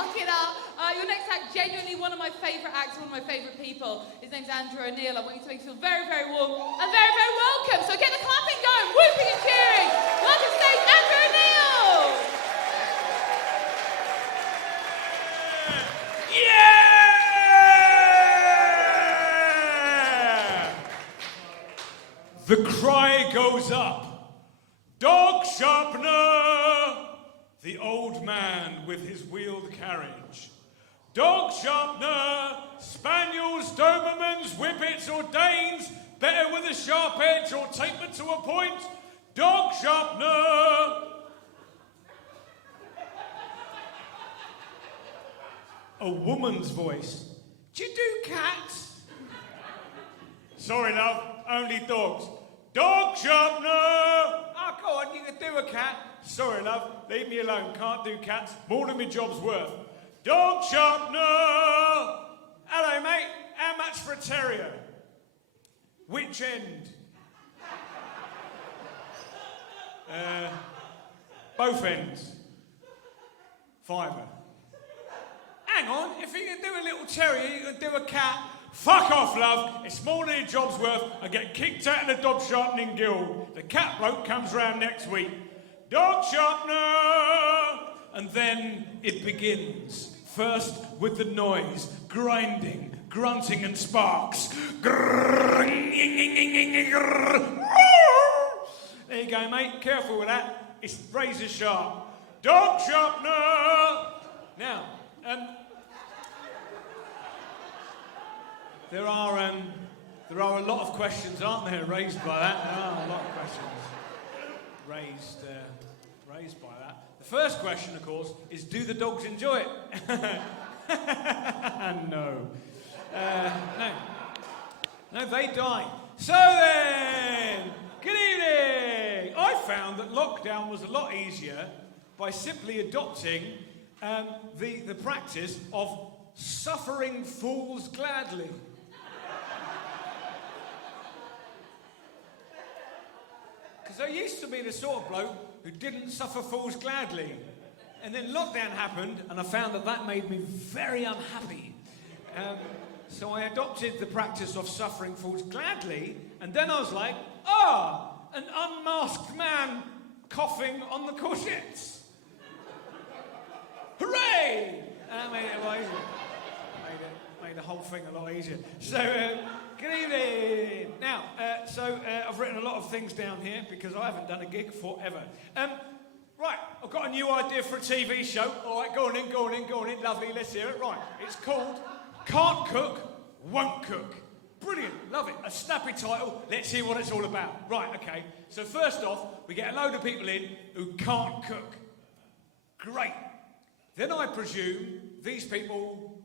suck it up. Your next act, genuinely one of my favourite acts, one of my favourite people. His name's Andrew O'Neill. I want you to make him feel very, very warm and very, very welcome. So get the clapping going, whooping and cheering. Welcome to stage, Andrew O'Neill. Yeah! The cry goes up. Dog sharpener! The old man with his wheeled carriage. Dog sharpener, spaniels, dobermans, whippets or danes, better with a sharp edge or tapered to a point. Dog sharpener. A woman's voice. Do you do cats? Sorry, love, only dogs. Dog sharpener. Oh, go on, you can do a cat. Sorry, love, leave me alone. Can't do cats. More than my job's worth. Dog sharpener! Hello, mate. How much for a terrier? Which end? Both ends. £5. Hang on, if you can do a little terrier, you can do a cat. Fuck off, love. It's more than your job's worth. I get kicked out of the dog sharpening guild. The cat bloke comes round next week. Dog sharpener! And then it begins. First with the noise, grinding, grunting and sparks. There you go, mate. Careful with that. It's razor sharp. Dog sharpener! Now, there are a lot of questions, aren't there, raised by that? There are a lot of questions raised by that. The first question, of course, is do the dogs enjoy it? No. No, they die. So then, good evening! I found that lockdown was a lot easier by simply adopting the practice of suffering fools gladly. Because I used to be the sort of bloke who didn't suffer fools gladly. And then lockdown happened, and I found that made me very unhappy. So I adopted the practice of suffering fools gladly, and then I was like, an unmasked man coughing on the courgettes. Hooray! And that made it a lot easier. Made the whole thing a lot easier. So, good evening. Now, I've written a lot of things down here because I haven't done a gig forever. Right, I've got a new idea for a TV show. All right, go on in. Lovely, let's hear it. Right, it's called Can't Cook, Won't Cook. Brilliant, love it. A snappy title. Let's hear what it's all about. Right, okay. So first off, we get a load of people in who can't cook. Great. Then I presume these people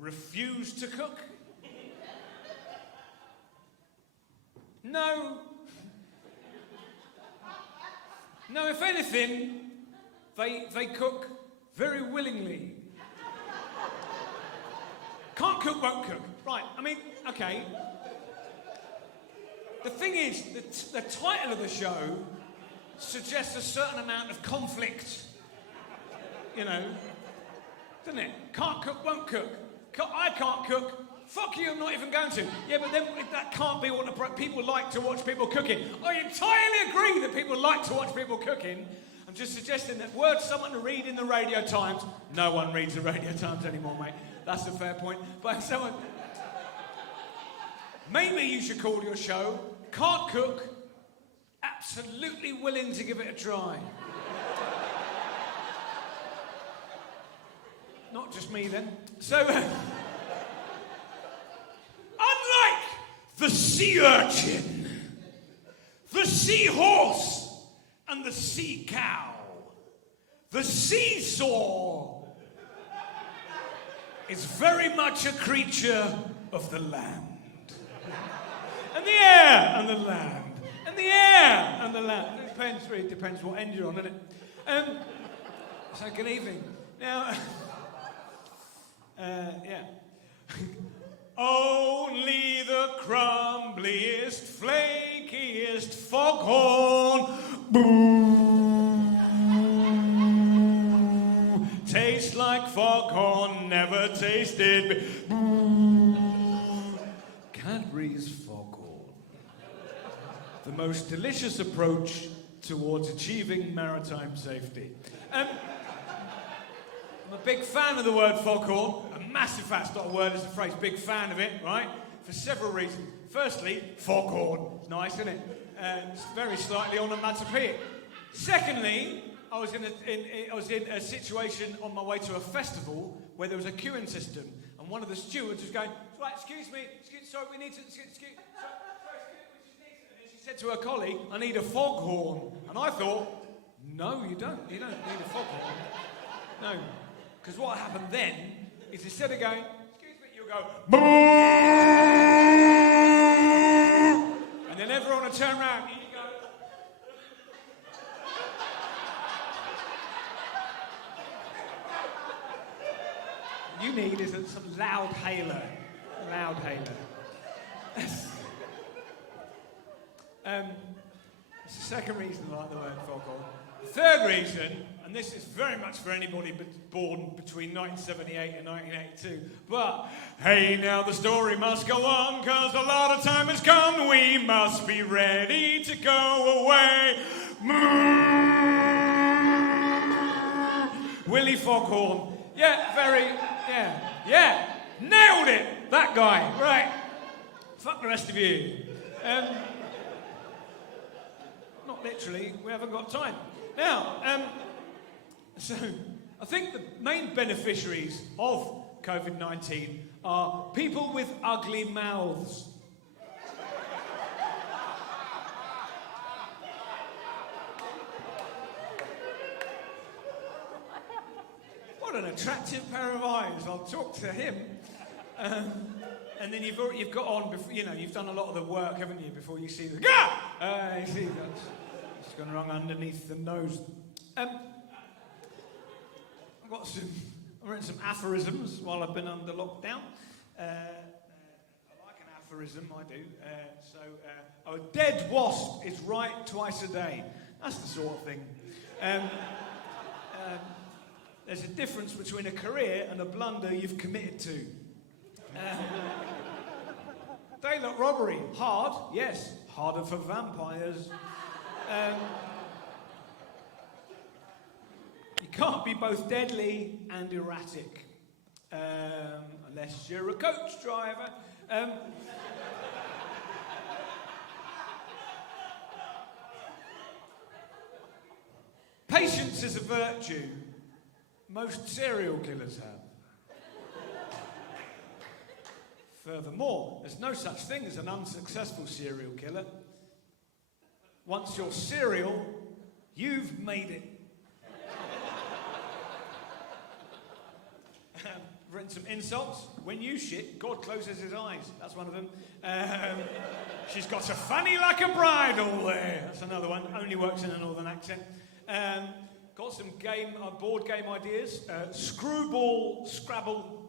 refuse to cook? No. No, if anything, they cook very willingly. Can't cook, won't cook. Right, I mean, okay. The thing is, the title of the show suggests a certain amount of conflict. You know, doesn't it? Can't cook, won't cook. I can't cook. Fuck you, I'm not even going to. Yeah, but then that can't be what people like to watch people cooking. I entirely agree that people like to watch people cooking. I'm just suggesting that were someone to read in the Radio Times. No one reads the Radio Times anymore, mate. That's a fair point. But if someone... Maybe you should call your show Can't Cook, Absolutely Willing to Give It a Try. Not just me, then. So... Unlike the sea urchin, the seahorse, and the sea cow, the seesaw is very much a creature of the land. And the air and the land. And the air and the land. It depends what end you're on, doesn't it? So good evening. Now, yeah. Only the crumbliest, flakiest foghorn boo tastes like like foghorn, never tasted Cadbury's foghorn. The most delicious approach towards achieving maritime safety. I'm a big fan of the word foghorn. A massive fan. It's not a word, it's a phrase. Big fan of it, right? For several reasons. Firstly, foghorn. It's nice, isn't it? It's very slightly onomatopoeic. Secondly, I was in a situation on my way to a festival where there was a queuing system, and one of the stewards was going, right, excuse me, sorry, we need to, excuse, and then she said to her colleague, I need a foghorn. And I thought, no, you don't need a foghorn. No, because what happened then is instead of going, excuse me, you'll go, boo! And then everyone will turn around and you go, you need is some loud hailer. Loud hailer. It's the second reason I like the word foghorn. The third reason, and this is very much for anybody born between 1978 and 1982, but hey, now the story must go on, cause a lot of time has come, we must be ready to go away. Willie Foghorn. Yeah, nailed it, that guy, right. Fuck the rest of you. Not literally, we haven't got time. Now, so I think the main beneficiaries of COVID-19 are people with ugly mouths. What an attractive pair of eyes. I'll talk to him. And then you've got on, before, you've done a lot of the work, haven't you, before you see the... You see, it's gone wrong underneath the nose. I've written some aphorisms while I've been under lockdown. I like an aphorism, I do. A dead wasp is right twice a day. That's the sort of thing. There's a difference between a career and a blunder you've committed to. Daylight robbery, hard, yes, harder for vampires. You can't be both deadly and erratic, unless you're a coach driver. Patience is a virtue most serial killers have. Furthermore, there's no such thing as an unsuccessful serial killer. Once you're serial, you've made it. Written some insults. When you shit, God closes his eyes. That's one of them. She's got a fanny like a bridle there. That's another one. Only works in a northern accent. Got some board game ideas. Screwball Scrabble.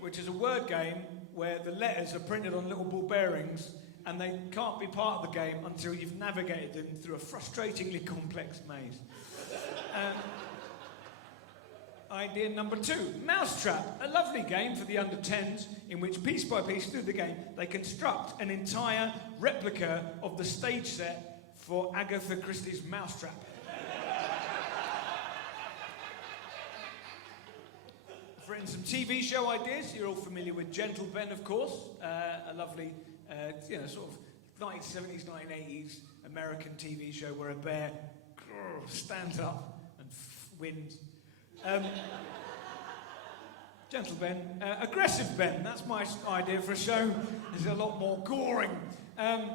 Which is a word game where the letters are printed on little ball bearings and they can't be part of the game until you've navigated them through a frustratingly complex maze. Idea number 2, Mousetrap, a lovely game for the under 10s in which piece by piece through the game they construct an entire replica of the stage set for Agatha Christie's Mousetrap. I've written some TV show ideas. You're all familiar with Gentle Ben, of course. A lovely, sort of 1970s, 1980s American TV show where a bear stands up and wins. Gentle Ben. Aggressive Ben, that's my idea for a show. It's a lot more goring. A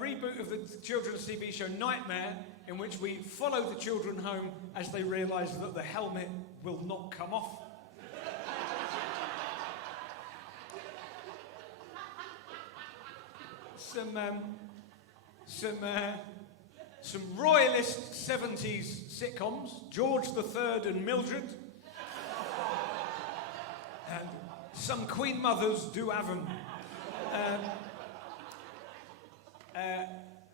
reboot of the children's TV show Nightmare, in which we follow the children home as they realise that the helmet will not come off. Some royalist 70s sitcoms, George III and Mildred. And some Queen Mothers do have them.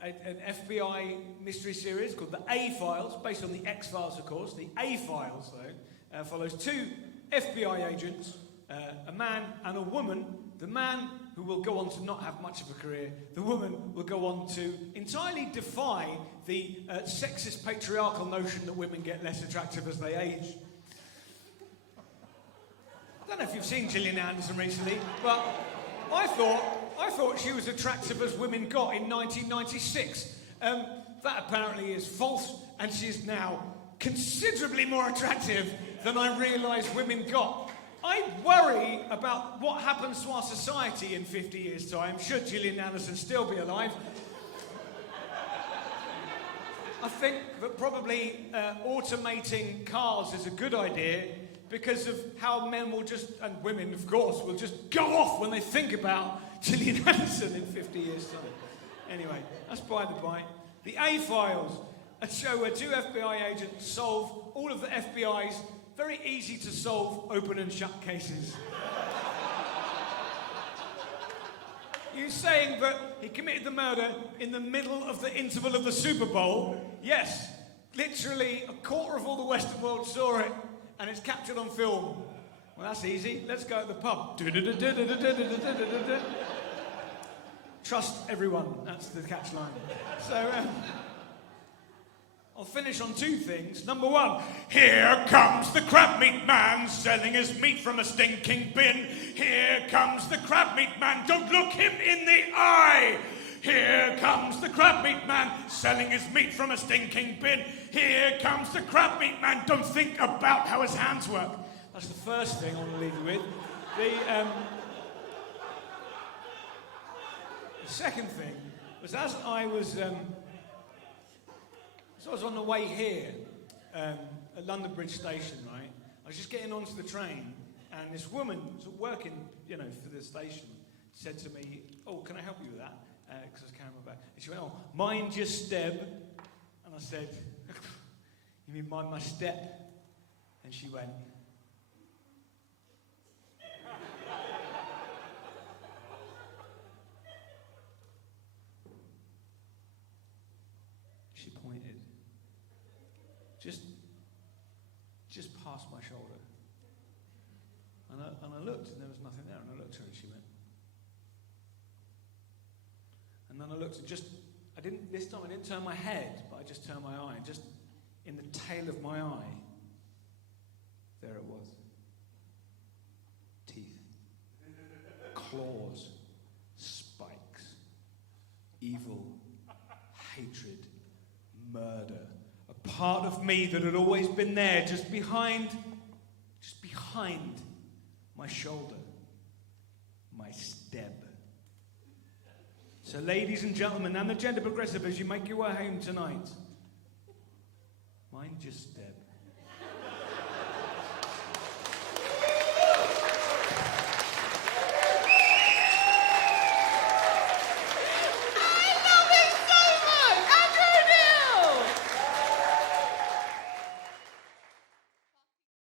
an FBI mystery series called The A-Files, based on the X-Files, of course. The A-Files, though, follows two FBI agents, a man and a woman. The man who will go on to not have much of a career. The woman will go on to entirely defy the sexist patriarchal notion that women get less attractive as they age. I don't know if you've seen Gillian Anderson recently, but I thought she was attractive as women got in 1996. That apparently is false, and she is now considerably more attractive than I realised women got. I worry about what happens to our society in 50 years' time, should Gillian Anderson still be alive. I think that probably automating cars is a good idea because of how men will just, and women of course, will just go off when they think about Gillian Anderson in 50 years' time. Anyway, that's by the by. The A-Files, a show where two FBI agents solve all of the FBI's very easy to solve open and shut cases. You saying that he committed the murder in the middle of the interval of the Super Bowl? Yes. Literally a quarter of all the Western world saw it, and it's captured on film. Well, that's easy. Let's go to the pub. Trust everyone. That's the catchline. So, I'll finish on two things. Number one, here comes the crab meat man selling his meat from a stinking bin. Here comes the crab meat man, don't look him in the eye. Here comes the crab meat man selling his meat from a stinking bin. Here comes the crab meat man, don't think about how his hands work. That's the first thing I want to leave you with. The second thing was as I was on the way here at London Bridge Station, right? I was just getting onto the train, and this woman was working, for the station, said to me, "Oh, can I help you with that?" Because I was carrying my bag. And she went, "Oh, mind your step." And I said, "You mean mind my step?" And she went, she pointed. Just past my shoulder. And I looked, and there was nothing there, and I looked at her, and she went. And then I looked, and this time I didn't turn my head, but I just turned my eye, and just in the tail of my eye, there it was. Teeth. Claws. Spikes. Evil. Hatred. Murder. A part of me that had always been there, just behind my shoulder, my steb. So ladies and gentlemen, and the gender progressive, as you make your way home tonight, mind your steb.